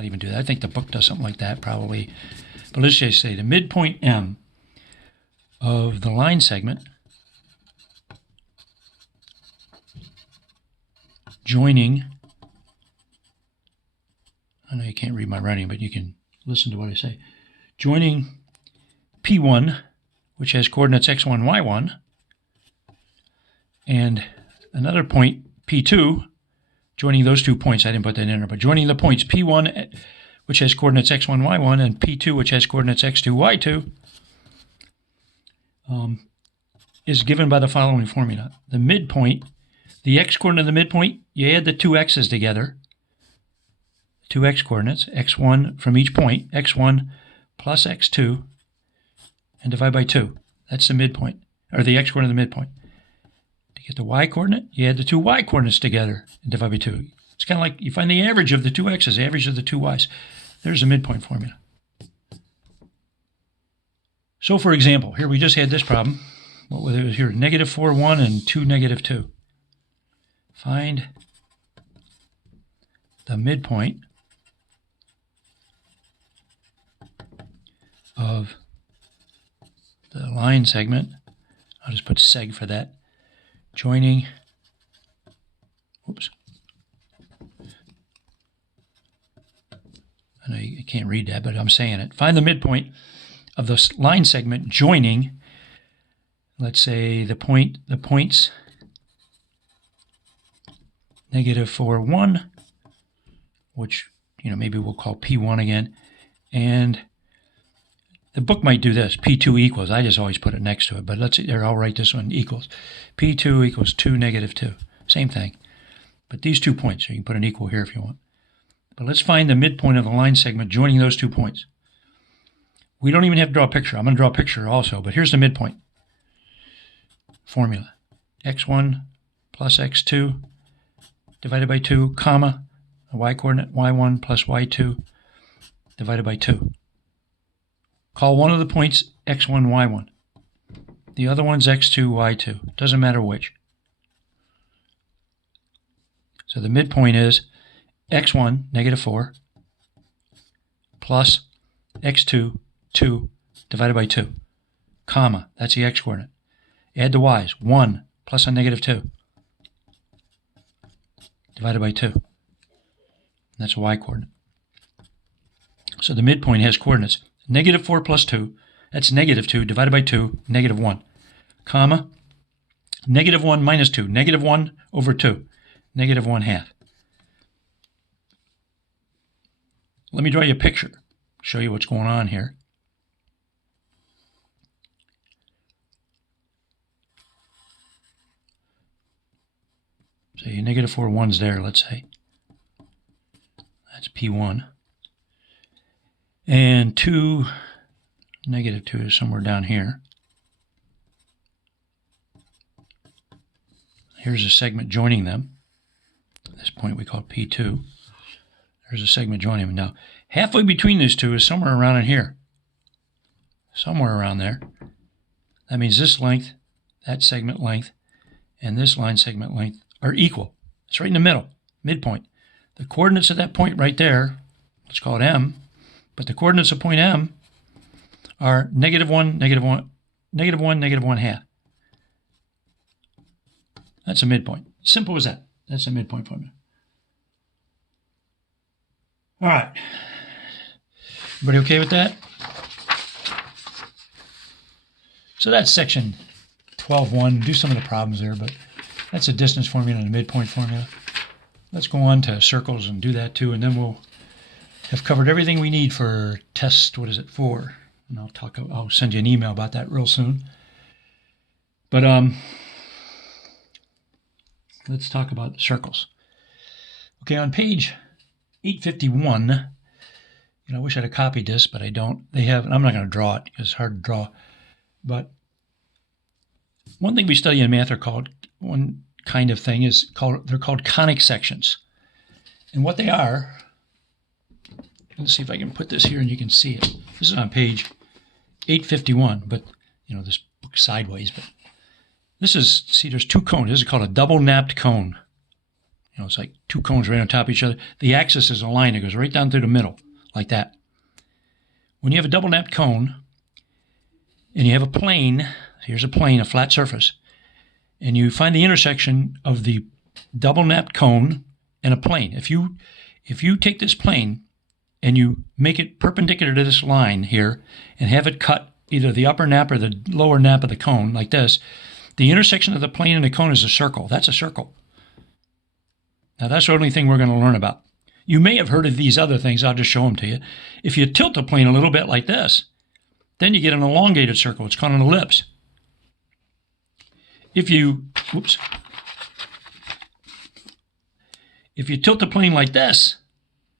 not even do that. I think the book does something like that probably. But let's just say the midpoint M of the line segment joining, I know you can't read my writing, but you can listen to what I say, joining P1, which has coordinates x1, y1, and another point, P2, joining those 2 points. I didn't put that in there, but joining the points P1, which has coordinates x1, y1, and P2, which has coordinates x2, y2, is given by the following formula. The midpoint, the x-coordinate of the midpoint, you add the two x's together, two x-coordinates, x1 from each point, x1 plus x2, and divide by 2. That's the midpoint, or the x-coordinate of the midpoint. To get the y-coordinate, you add the two y-coordinates together and divide by 2. It's kind of like you find the average of the two x's, the average of the two y's. There's the midpoint formula. So for example, here we just had this problem. What was it here? -4, 1 and 2, -2. Find the midpoint of the line segment. I'll just put seg for that. Joining, whoops. I know you can't read that, but I'm saying it. Find the midpoint of the line segment joining, let's say the points -4, 1, which, maybe we'll call P1 again, and the book might do this, P2 equals, I just always put it next to it, but I'll write this one equals, P2 equals 2, -2, same thing, but these 2 points, so you can put an equal here if you want. But let's find the midpoint of the line segment joining those 2 points. We don't even have to draw a picture. I'm going to draw a picture also, but here's the midpoint formula. x1 plus x2 divided by 2, comma, a y-coordinate y1 plus y2 divided by 2. Call one of the points x1, y1. The other one's x2, y2. Doesn't matter which. So the midpoint is x1, -4, plus x2, 2, divided by 2, comma, that's the x-coordinate. Add the y's, 1 plus a -2, divided by 2. That's a y-coordinate. So the midpoint has coordinates -4 plus 2, that's -2, divided by 2, -1, comma, -1 minus 2, -1 over 2, -1/2. Let me draw you a picture, show you what's going on here. So your -4, 1's there, let's say. That's P1. And 2, -2 is somewhere down here. Here's a segment joining them. At this point we call P2. There's a segment joining them. Now, halfway between these two is somewhere around in here. Somewhere around there. That means this length, that segment length, and this line segment length are equal. It's right in the middle, midpoint. The coordinates of that point right there, let's call it M, but the coordinates of point M are -1, -1, -1, -1/2. That's a midpoint. Simple as that. That's a midpoint formula. All right. Everybody okay with that? So that's section 12.1. Do some of the problems there, but that's a distance formula and a midpoint formula. Let's go on to circles and do that too, and then we'll have covered everything we need for test, 4. And I'll send you an email about that real soon. But let's talk about circles. Okay, on page 851, I wish I'd have copied this, but I don't. They have, and I'm not going to draw it because it's hard to draw. But one thing we study in math one kind of thing they're called conic sections. And what they are, let's see if I can put this here and you can see it. This is on page 851, but this book's sideways. But this is, see, there's 2 cones. This is called a double napped cone. it's like two cones right on top of each other. The axis is a line that goes right down through the middle, like that. When you have a double napped cone, and you have a plane, here's a plane, a flat surface, and you find the intersection of the double napped cone and a plane. If you take this plane and you make it perpendicular to this line here and have it cut either the upper nap or the lower nap of the cone like this, the intersection of the plane and the cone is a circle. That's a circle. Now that's the only thing we're going to learn about. You may have heard of these other things. I'll just show them to you. If you tilt the plane a little bit like this, then you get an elongated circle. It's called an ellipse. If you tilt the plane like this,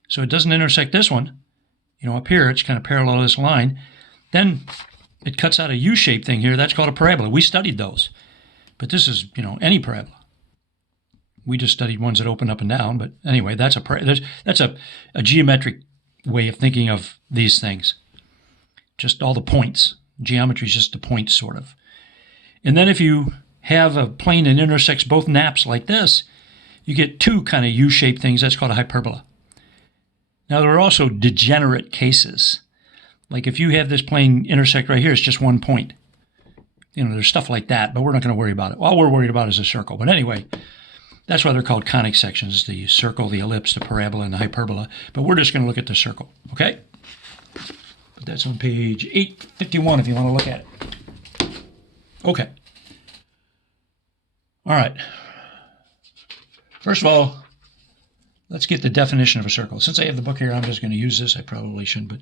so it doesn't intersect this one, up here, it's kind of parallel to this line, then it cuts out a U-shaped thing here. That's called a parabola. We studied those. But this is, any parabola. We just studied ones that open up and down. But anyway, that's a geometric way of thinking of these things. Just all the points. Geometry is just the points, sort of. And then if you have a plane that intersects both naps like this, you get two kind of U-shaped things. That's called a hyperbola. Now, there are also degenerate cases. Like if you have this plane intersect right here, it's just one point. There's stuff like that, but we're not going to worry about it. All we're worried about is a circle. But anyway, that's why they're called conic sections, the circle, the ellipse, the parabola, and the hyperbola. But we're just going to look at the circle, okay? But that's on page 851 if you want to look at it. Okay. All right. First of all, let's get the definition of a circle. Since I have the book here, I'm just going to use this. I probably shouldn't, but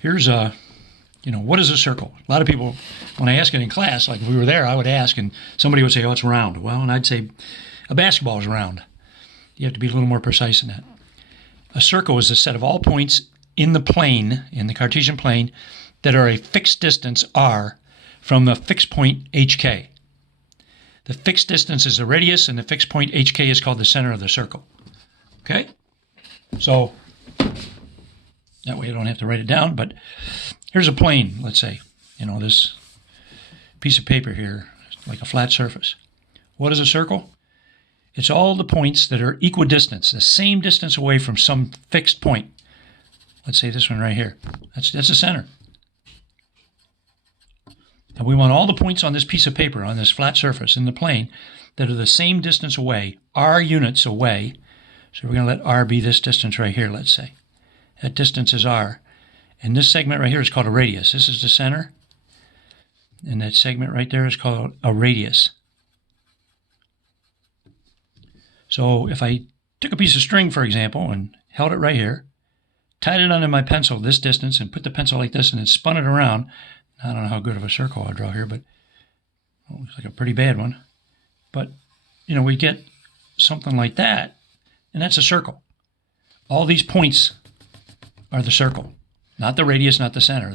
here's what is a circle? A lot of people, when I ask it in class, like if we were there, I would ask, and somebody would say, oh, it's round. Well, and I'd say a basketball is round. You have to be a little more precise than that. A circle is a set of all points in the plane, in the Cartesian plane, that are a fixed distance r from the fixed point hk. The fixed distance is the radius, and the fixed point hk is called the center of the circle. Okay? So that way I don't have to write it down, but here's a plane, let's say. This piece of paper here, like a flat surface. What is a circle? It's all the points that are equidistant, the same distance away from some fixed point. Let's say this one right here. That's the center. And we want all the points on this piece of paper, on this flat surface in the plane, that are the same distance away, r units away. So we're going to let r be this distance right here, let's say. That distance is r. And this segment right here is called a radius. This is the center. And that segment right there is called a radius. So if I took a piece of string, for example, and held it right here, tied it onto my pencil this distance, and put the pencil like this, and then spun it around. I don't know how good of a circle I'll draw here, but it looks like a pretty bad one. But, we get something like that, and that's a circle. All these points are the circle, not the radius, not the center.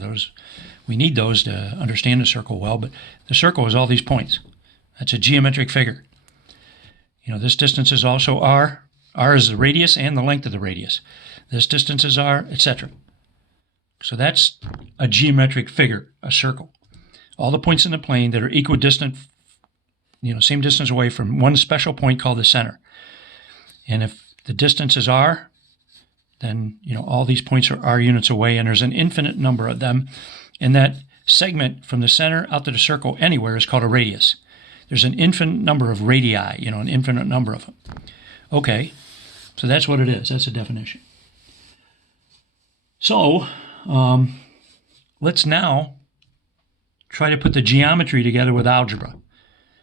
We need those to understand the circle well, but the circle is all these points. That's a geometric figure. This distance is also r. R is the radius and the length of the radius. This distance is r, etc. So that's a geometric figure, a circle. All the points in the plane that are equidistant, same distance away from one special point called the center. And if the distance is r, then, all these points are r units away, and there's an infinite number of them. And that segment from the center out to the circle anywhere is called a radius. There's an infinite number of radii, an infinite number of them. Okay, so that's what it is. That's the definition. So let's now try to put the geometry together with algebra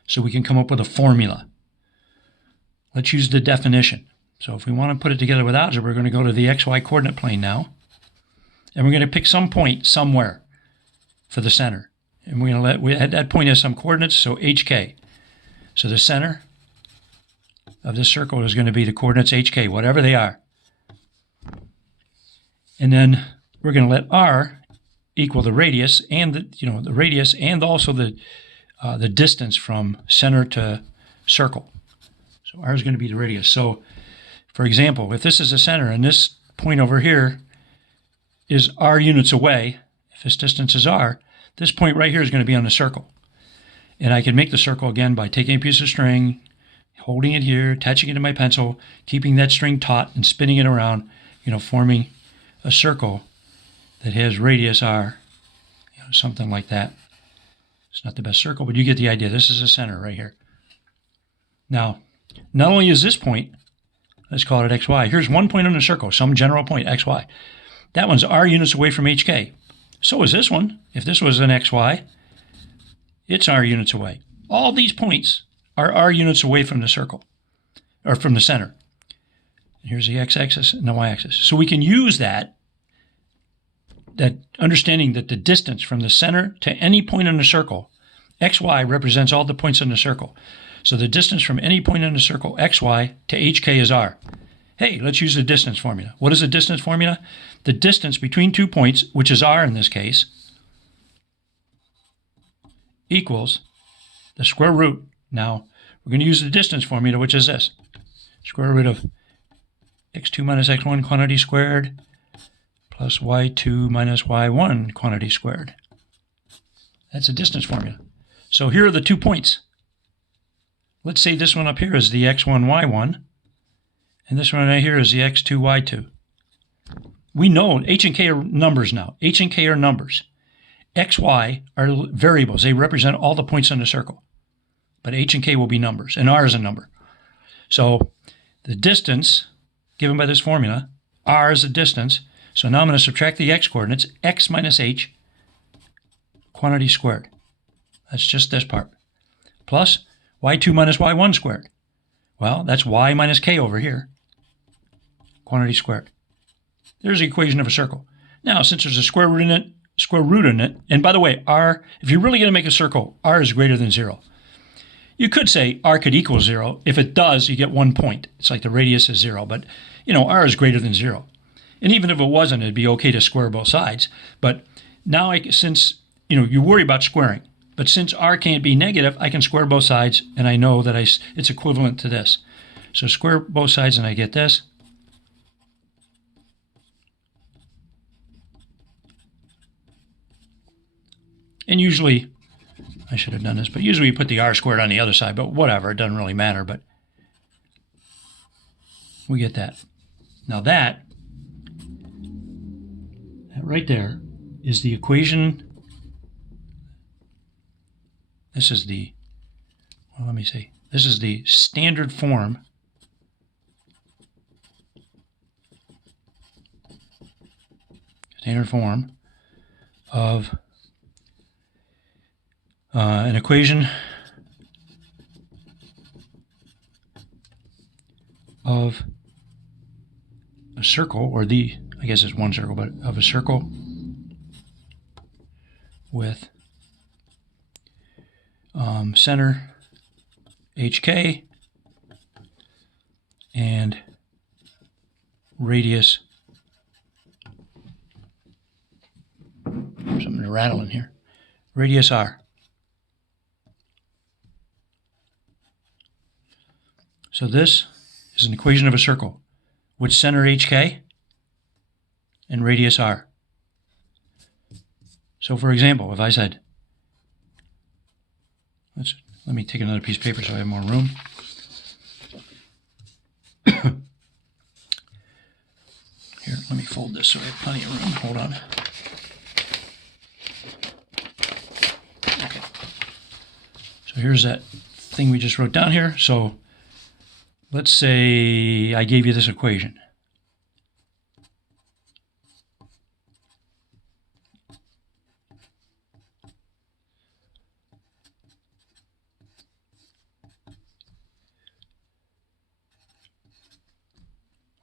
so we can come up with a formula. Let's use the definition. So if we want to put it together with algebra, we're going to go to the xy coordinate plane now, and we're going to pick some point somewhere for the center. And we're going to that point has some coordinates, so hk. So the center of this circle is going to be the coordinates hk, whatever they are. And then we're going to let r equal the radius and the radius and also the distance from center to circle. So r is going to be the radius. So, for example, if this is the center and this point over here is r units away, if this distance is r, this point right here is going to be on the circle. And I can make the circle again by taking a piece of string, holding it here, attaching it to my pencil, keeping that string taut and spinning it around, forming a circle that has radius r, something like that. It's not the best circle, but you get the idea. This is the center right here. Now, not only is this point, let's call it xy. Here's one point on the circle, some general point, xy. That one's r units away from hk. So is this one. If this was an xy, it's r units away. All these points are r units away from the circle, or from the center. Here's the x-axis and the y-axis. So we can use that understanding that the distance from the center to any point in the circle, xy represents all the points in the circle. So the distance from any point in the circle, xy, to hk is r. Hey, let's use the distance formula. What is the distance formula? The distance between 2 points, which is r in this case, equals the square root. Now, we're going to use the distance formula, which is this. Square root of x2 minus x1 quantity squared plus y2 minus y1 quantity squared. That's a distance formula. So here are the 2 points. Let's say this one up here is the x1, y1, and this one right here is the x2, y2. We know h and k are numbers now. H and k are numbers. xy are variables. They represent all the points in the circle. But h and k will be numbers, and r is a number. So the distance given by this formula, r is the distance. So now I'm going to subtract the x-coordinates, x minus h, quantity squared. That's just this part. Plus y2 minus y1 squared. Well, that's y minus k over here, quantity squared. There's the equation of a circle. Now, since there's a square root in it, and by the way, r, if you're really going to make a circle, r is greater than 0. You could say r could equal 0. If it does, you get 1 point. It's like the radius is 0, but, r is greater than 0. And even if it wasn't, it'd be okay to square both sides. But now, since, you worry about squaring, but since r can't be negative, I can square both sides, and I know that it's equivalent to this. So square both sides, and I get this. And usually, I should have done this, but usually you put the r squared on the other side, but whatever, it doesn't really matter, but we get that. Now that right there is the equation. This is the, this is the standard form of an equation of a circle, or I guess it's one circle, but of a circle with center hk and radius, something to rattle in here, radius r. So this is an equation of a circle with center hk and radius r. So for example, if I said, let me take another piece of paper so I have more room. Here, let me fold this so I have plenty of room. Hold on. Okay. So here's that thing we just wrote down here. So let's say I gave you this equation.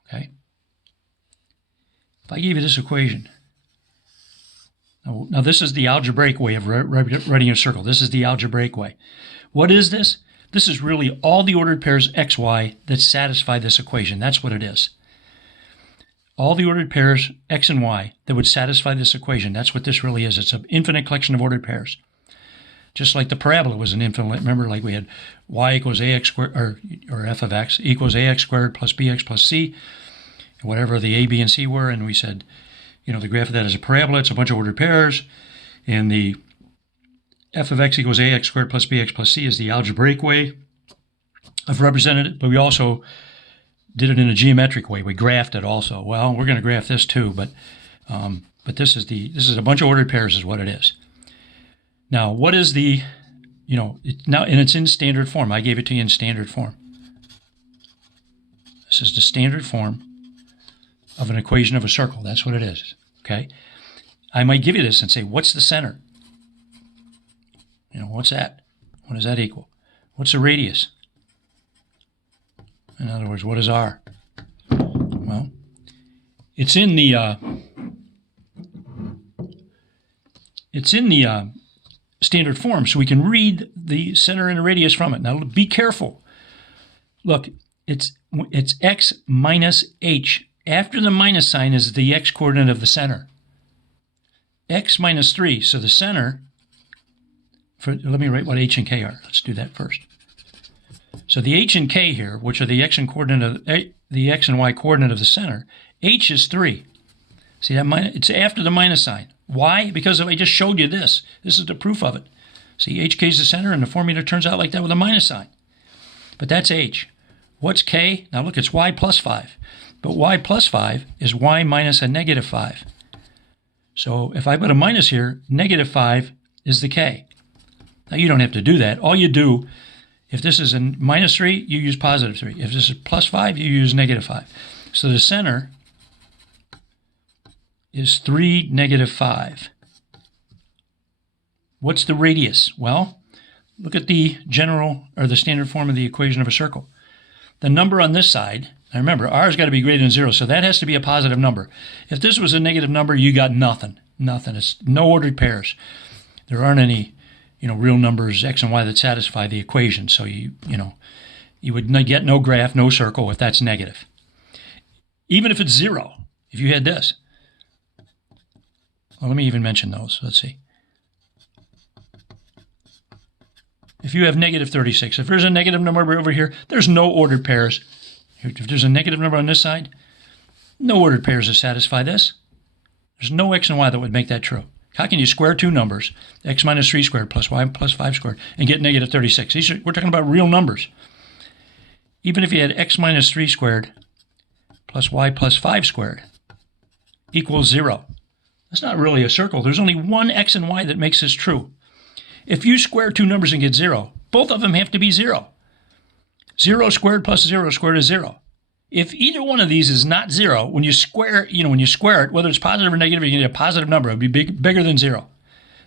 Okay. If I gave you this equation, now this is the algebraic way of writing a circle. This is the algebraic way. What is this? This is really all the ordered pairs xy that satisfy this equation. That's what it is. All the ordered pairs x and y that would satisfy this equation. That's what this really is. It's an infinite collection of ordered pairs. Just like the parabola was an infinite. Remember, like we had y equals ax squared, or f of x equals ax squared plus bx plus c, whatever the a, b, and c were. And we said, the graph of that is a parabola. It's a bunch of ordered pairs. And the f of x equals ax squared plus bx plus c is the algebraic way I've represented it, but we also did it in a geometric way. We graphed it also. Well, we're going to graph this too, but this is a bunch of ordered pairs is what it is. Now, what is the, and it's in standard form. I gave it to you in standard form. This is the standard form of an equation of a circle. That's what it is, okay? I might give you this and say, what's the center? What's that? What does that equal? What's the radius? In other words, what is R? Well, it's in the standard form, so we can read the center and the radius from it. Now, be careful. Look, it's x minus h. After the minus sign is the x-coordinate of the center. X minus 3, so the center, let me write what h and k are. Let's do that first. So the h and k here, which are the x and y coordinate of the center, h is 3. See that minus? It's after the minus sign. Why? Because I just showed you this. This is the proof of it. See, hk is the center, and the formula turns out like that with a minus sign. But that's h. What's k? Now look, it's y plus 5. But y plus 5 is y minus a negative 5. So if I put a minus here, negative 5 is the k. Now you don't have to do that. All you do, if this is a minus 3, you use positive 3. If this is plus 5, you use negative 5. So the center is 3, negative 5. What's the radius? Well, look at the the standard form of the equation of a circle. The number on this side, now remember, r has got to be greater than 0, so that has to be a positive number. If this was a negative number, you got nothing. Nothing. It's no ordered pairs. There aren't any, real numbers, x and y, that satisfy the equation. So you would get no graph, no circle if that's negative. Even if it's 0, if you had this. Well, let me even mention those. Let's see. If you have negative 36, if there's a negative number over here, there's no ordered pairs. If there's a negative number on this side, no ordered pairs to satisfy this. There's no x and y that would make that true. How can you square two numbers, x minus 3 squared plus y plus 5 squared, and get negative 36? We're talking about real numbers. Even if you had x minus 3 squared plus y plus 5 squared equals 0. That's not really a circle. There's only one x and y that makes this true. If you square two numbers and get 0, both of them have to be 0. 0 squared plus 0 squared is 0. If either one of these is not 0, when you square it, whether it's positive or negative, you get a positive number. It would be bigger than 0.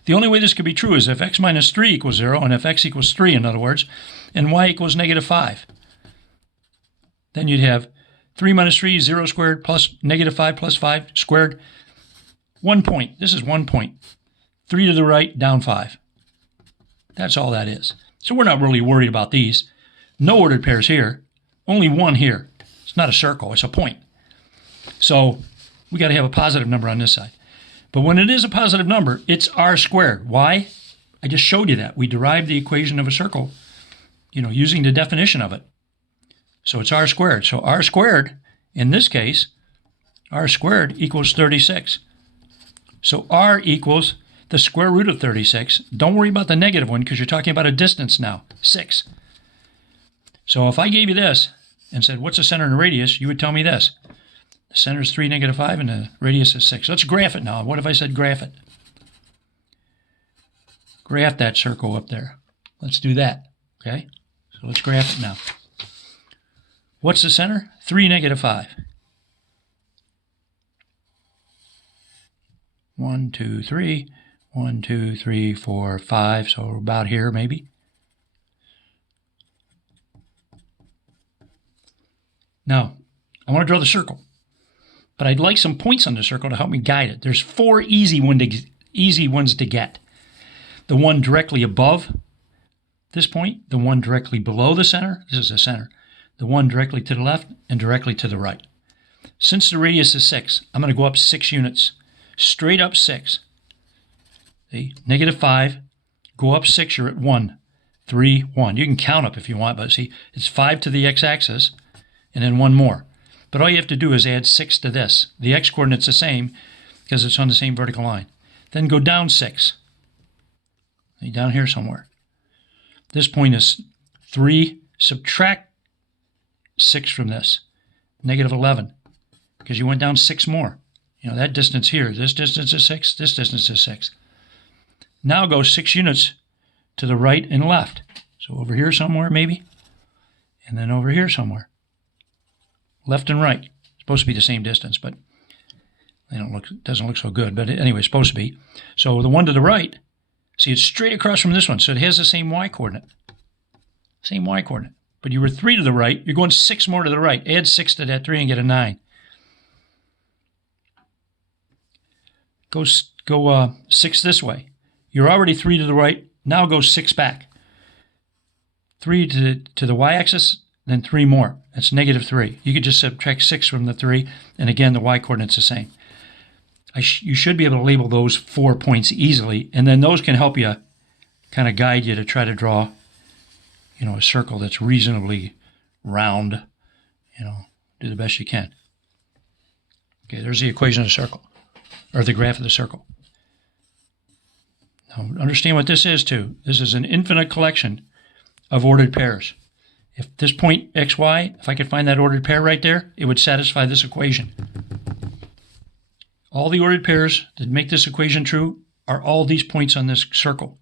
The only way this could be true is if x minus 3 equals 0, and if x equals 3, in other words, and y equals negative 5. Then you'd have 3 minus 3, 0 squared, plus negative 5 plus 5 squared. 1 point. This is 1 point. 3 to the right, down 5. That's all that is. So we're not really worried about these. No ordered pairs here. Only one here. It's not a circle. It's a point. So we got to have a positive number on this side. But when it is a positive number, it's r squared. Why? I just showed you that. We derived the equation of a circle, using the definition of it. So it's r squared. So r squared, in this case, r squared equals 36. So r equals the square root of 36. Don't worry about the negative one because you're talking about a distance now, 6. So if I gave you this and said, what's the center and the radius, you would tell me this. The center is 3, negative 5, and the radius is 6. Let's graph it now. What if I said graph it? Graph that circle up there. Let's do that, okay? So let's graph it now. What's the center? 3, negative 5. 1, 2, 3. 1, 2, 3, 4, 5. So about here, maybe. Now, I want to draw the circle, but I'd like some points on the circle to help me guide it. There's 4 easy ones to get. The one directly above this point, the one directly below the center, this is the center, the one directly to the left, and directly to the right. Since the radius is 6, I'm going to go up 6 units, straight up 6. See, negative 5, go up 6, you're at 1, 3, 1. You can count up if you want, but see, it's 5 to the x-axis, and then 1 more. But all you have to do is add 6 to this. The x-coordinate's the same because it's on the same vertical line. Then go down 6. See, down here somewhere. This point is 3, subtract 6 from this. Negative 11, because you went down 6 more. That distance here, this distance is 6, this distance is 6. Now go 6 units to the right and left. So over here somewhere maybe, and then over here somewhere. Left and right. It's supposed to be the same distance, but it doesn't look so good. But anyway, it's supposed to be. So the one to the right, see, it's straight across from this one, so it has the same y-coordinate. Same y-coordinate. But you were 3 to the right, you're going 6 more to the right. Add 6 to that 3 and get a 9. Go 6 this way. You're already 3 to the right, now go 6 back. 3 to the y-axis, then 3 more. That's negative 3. You could just subtract 6 from the 3, and again, the y-coordinate's the same. You should be able to label those 4 points easily, and then those can help you kind of guide you to try to draw, a circle that's reasonably round. Do the best you can. Okay, there's the equation of the circle, or the graph of the circle. Now, understand what this is, too. This is an infinite collection of ordered pairs. If this point xy, if I could find that ordered pair right there, it would satisfy this equation. All the ordered pairs that make this equation true are all these points on this circle.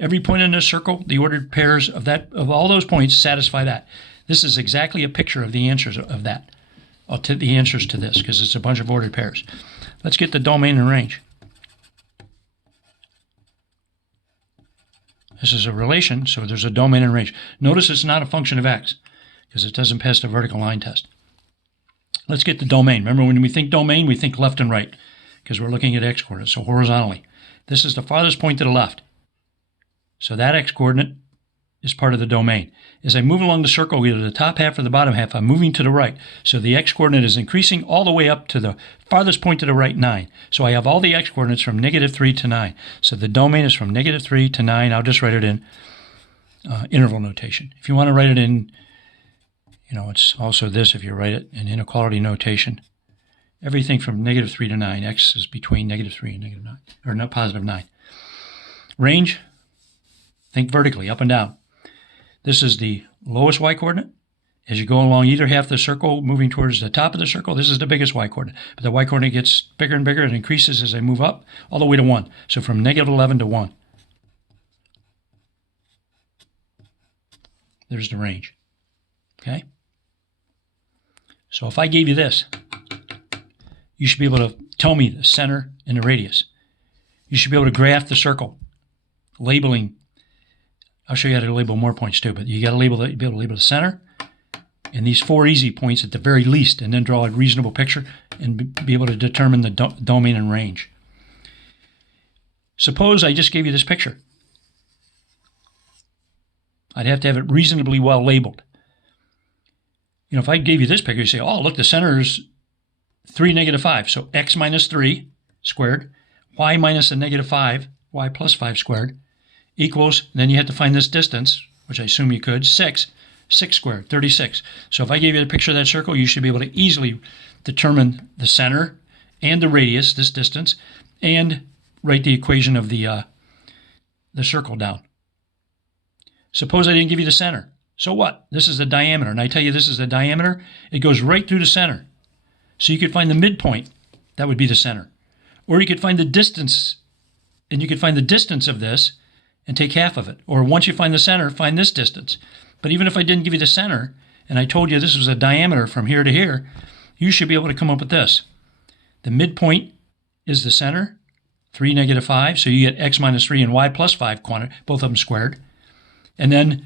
Every point in this circle, the ordered pairs of all those points satisfy that. This is exactly a picture of the answers of that, the answers to this, because it's a bunch of ordered pairs. Let's get the domain and range. This is a relation, so there's a domain and range. Notice it's not a function of x, because it doesn't pass the vertical line test. Let's get the domain. Remember, when we think domain, we think left and right, because we're looking at x-coordinates, so horizontally. This is the farthest point to the left. So that x-coordinate is part of the domain. As I move along the circle, either the top half or the bottom half, I'm moving to the right. So the x-coordinate is increasing all the way up to the farthest point to the right, 9. So I have all the x-coordinates from negative 3 to 9. So the domain is from negative 3 to 9. I'll just write it in interval notation. If you want to write it in, it's also this if you write it in inequality notation. Everything from negative 3 to 9. X is between negative 3 and negative 9, or no, positive 9. Range, think vertically, up and down. This is the lowest y-coordinate. As you go along either half of the circle, moving towards the top of the circle, this is the biggest y-coordinate. But the y-coordinate gets bigger and bigger and increases as I move up, all the way to 1. So from negative 11 to 1. There's the range. Okay? So if I gave you this, you should be able to tell me the center and the radius. You should be able to graph the circle, labeling. I'll show you how to label more points too, but you got to be able to label the center and these 4 easy points at the very least, and then draw a reasonable picture and be able to determine the domain and range. Suppose I just gave you this picture. I'd have to have it reasonably well labeled. If I gave you this picture, you say, oh, look, the center is 3, negative 5. So x minus 3 squared, y minus a negative 5, y plus 5 squared, equals, then you have to find this distance, which I assume you could, 6 squared, 36. So if I gave you a picture of that circle, you should be able to easily determine the center and the radius, this distance, and write the equation of the circle down. Suppose I didn't give you the center. So what? This is the diameter, and I tell you this is the diameter. It goes right through the center. So you could find the midpoint. That would be the center. Or you could find the distance, and you could find the distance of this and take half of it. Or once you find the center, find this distance. But even if I didn't give you the center, and I told you this was a diameter from here to here, you should be able to come up with this. The midpoint is the center, 3, negative 5, so you get x minus 3 and y plus 5 quantity, both of them squared. And then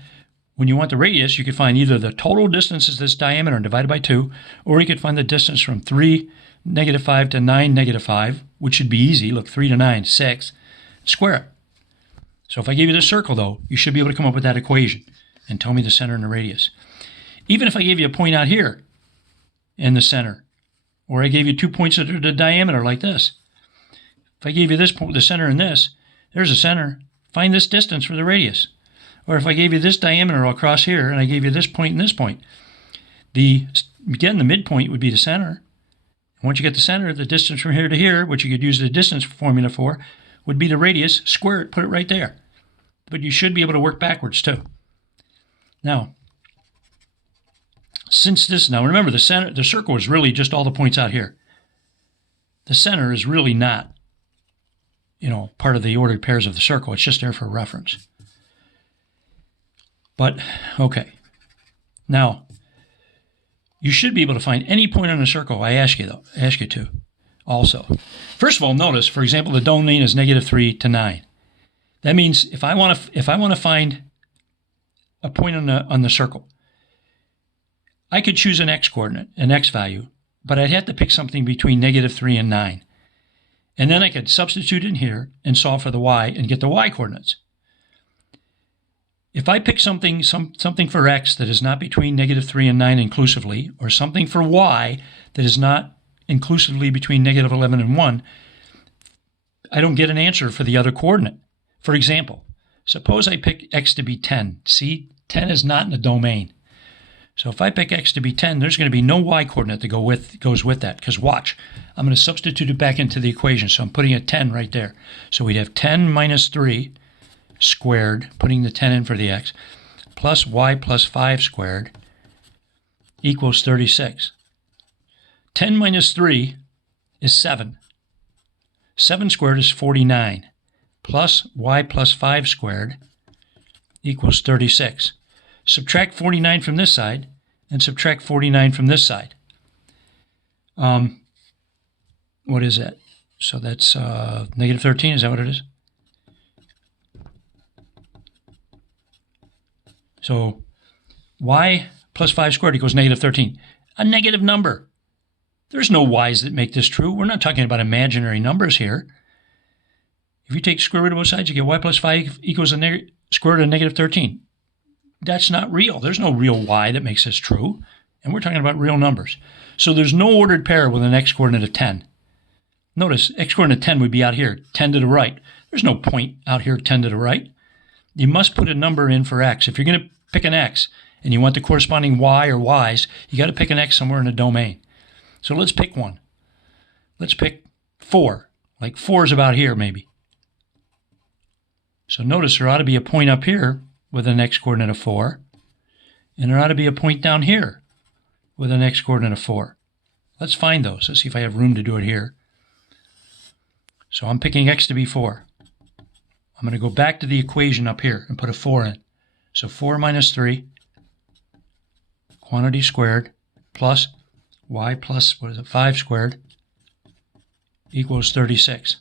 when you want the radius, you could find either the total distance is this diameter and divided by 2, or you could find the distance from 3, negative 5 to 9, negative 5, which should be easy. Look, 3 to 9, 6. Square it. So if I gave you this circle, though, you should be able to come up with that equation and tell me the center and the radius. Even if I gave you a point out here in the center, or I gave you 2 points that are the diameter like this. If I gave you this point, the center and this, there's a center. Find this distance for the radius. Or if I gave you this diameter across here, and I gave you this point and this point, again, the midpoint would be the center. Once you get the center, the distance from here to here, which you could use the distance formula for, would be the radius. Square it, put it right there. But you should be able to work backwards too. Now, Since this, now remember the center, the circle is really just all the points out here. The center is really not, part of the ordered pairs of the circle. It's just there for reference. But, okay. Now, you should be able to find any point on the circle I ask you to also. First of all, notice, for example, the domain is -3 to 9. That means if I want to find a point on the circle, I could choose an x-coordinate, an x value, but I'd have to pick something between -3 and 9. And then I could substitute in here and solve for the y and get the y coordinates. If I pick something for x that is not between -3 and 9 inclusively, or something for y that is not inclusively between -11 and 1, I don't get an answer for the other coordinate. For example, suppose I pick x to be 10. See, 10 is not in the domain. So if I pick x to be 10, there's going to be no y coordinate that goes with that. Because watch, I'm going to substitute it back into the equation. So I'm putting a 10 right there. So we'd have 10 minus 3 squared, putting the 10 in for the x, plus y plus 5 squared equals 36. 10 minus 3 is 7. 7 squared is 49. Plus y plus 5 squared equals 36. Subtract 49 from this side and subtract 49 from this side. What is that? So that's -13, is that what it is? So y plus 5 squared equals -13. A negative number. There's no y's that make this true. We're not talking about imaginary numbers here. If you take square root of both sides, you get y plus 5 equals the square root of -13. That's not real. There's no real y that makes this true. And we're talking about real numbers. So there's no ordered pair with an x-coordinate of 10. Notice, x-coordinate 10 would be out here, 10 to the right. There's no point out here, 10 to the right. You must put a number in for x. If you're going to pick an x and you want the corresponding y or y's, you got to pick an x somewhere in the domain. So let's pick one. Let's pick 4. Like 4 is about here, maybe. So notice there ought to be a point up here with an x-coordinate of 4, and there ought to be a point down here with an x-coordinate of 4. Let's find those. Let's see if I have room to do it here. So I'm picking x to be 4. I'm going to go back to the equation up here and put a 4 in. So 4 minus 3, quantity squared, plus y plus, 5 squared, equals 36.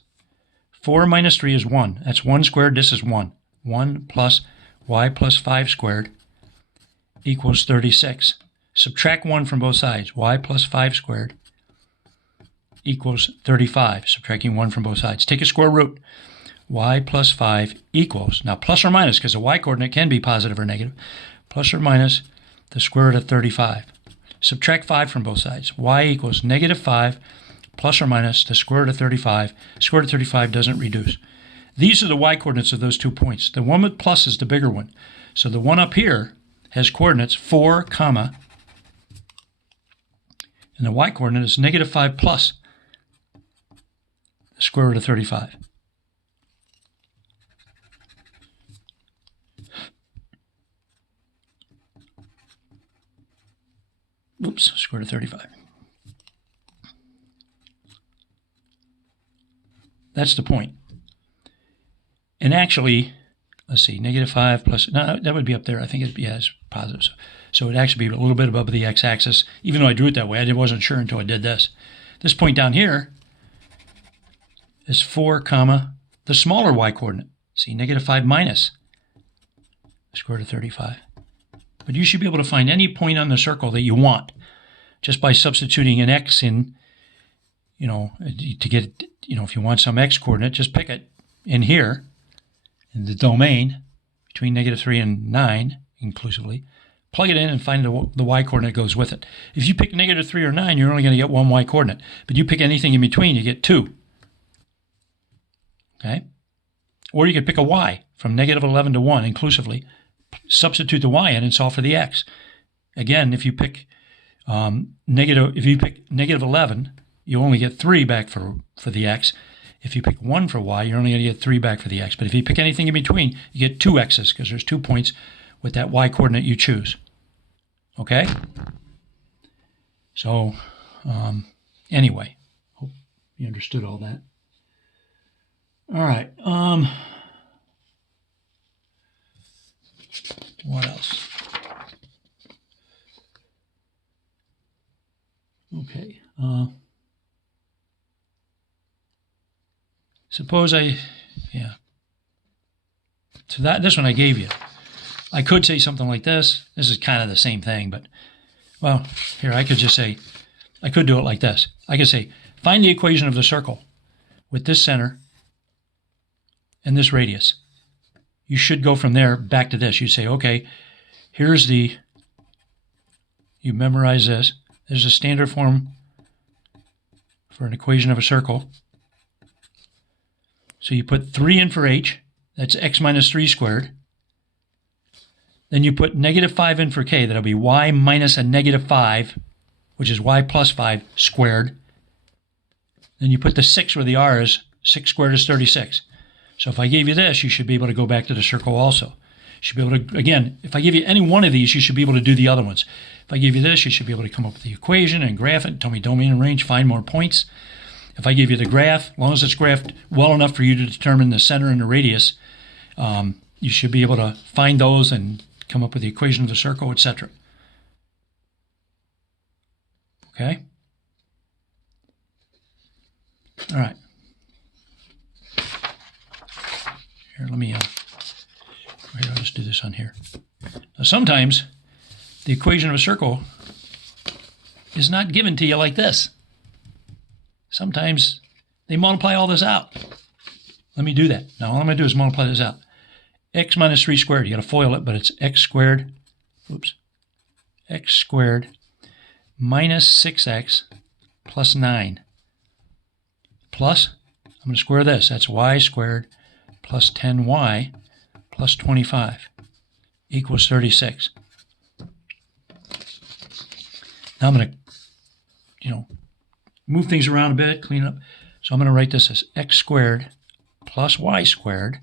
4 minus 3 is 1. That's 1 squared. This is 1. 1 plus y plus 5 squared equals 36. Subtract 1 from both sides. Y plus 5 squared equals 35. Subtracting 1 from both sides. Take a square root. Y plus 5 equals, now plus or minus, because the y coordinate can be positive or negative, plus or minus the square root of 35. Subtract 5 from both sides. Y equals -5 plus or minus the square root of 35. Square root of 35 doesn't reduce. These are the y coordinates of those 2 points. The one with plus is the bigger one. So the one up here has coordinates 4, comma, and the y coordinate is -5 plus the square root of 35. Oops, square root of 35. That's the point. And actually, let's see, -5 plus, no, that would be up there. I think it's positive. So it would actually be a little bit above the x-axis. Even though I drew it that way, I wasn't sure until I did this. This point down here is 4, comma, the smaller y coordinate. See, -5 minus the square root of 35. But you should be able to find any point on the circle that you want just by substituting an x in, to get, if you want some x coordinate, just pick it in here, in the domain, between -3 and 9, inclusively, plug it in and find the y coordinate goes with it. If you pick -3 or 9, you're only going to get one y coordinate. But you pick anything in between, you get 2. Okay? Or you could pick a y from -11 to 1, inclusively, substitute the y in and solve for the x. Again, if you pick -11, you only get 3 back for the x. If you pick 1 for y, you're only going to get 3 back for the x. But if you pick anything in between, you get 2 x's because there's 2 points with that y coordinate you choose. Okay? So anyway, hope you understood all that. All right. What else? Okay. Suppose so this one I gave you. I could say something like this. This is kind of the same thing, but, well, here, I could just say, I could do it like this. I could say, find the equation of the circle with this center and this radius. You should go from there back to this. You say, okay, you memorize this. There's a standard form for an equation of a circle. So you put 3 in for h. That's x minus 3 squared. Then you put negative 5 in for k. That'll be y minus a negative 5, which is y plus 5 squared. Then you put the 6 where the r is. 6 squared is 36. So if I gave you this, you should be able to go back to the circle also. You should be able to, again, if I give you any one of these, you should be able to do the other ones. If I give you this, you should be able to come up with the equation and graph it, tell me domain and range, find more points. If I give you the graph, as long as it's graphed well enough for you to determine the center and the radius, you should be able to find those and come up with the equation of the circle, etc. Okay? All right. Here, I'll just do this on here. Now, sometimes the equation of a circle is not given to you like this. Sometimes they multiply all this out. Let me do that. Now, all I'm going to do is multiply this out. X minus 3 squared. You got to FOIL it, but it's x squared. X squared minus 6x plus 9. Plus, I'm going to square this. That's y squared plus 10y plus 25 equals 36. Now I'm going to, move things around a bit, clean up. So I'm going to write this as x squared plus y squared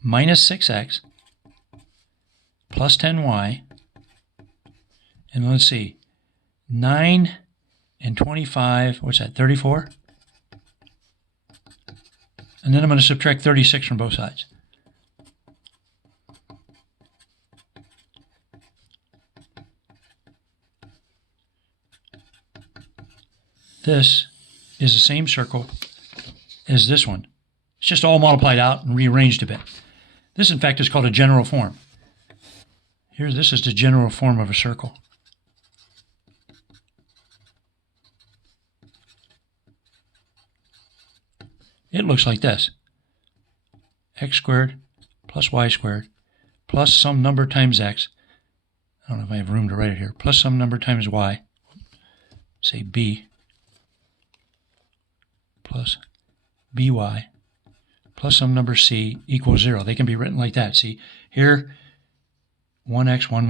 minus 6x plus 10y. And let's see, 9 and 25, what's that, 34? And then I'm going to subtract 36 from both sides. This is the same circle as this one. It's just all multiplied out and rearranged a bit. This, in fact, is called a general form. This is the general form of a circle. It looks like this. X squared plus y squared plus some number times x. I don't know if I have room to write it here. Plus some number times y. Say b. Plus by plus some number c equals 0. They can be written like that. See, here, 1x, 1y.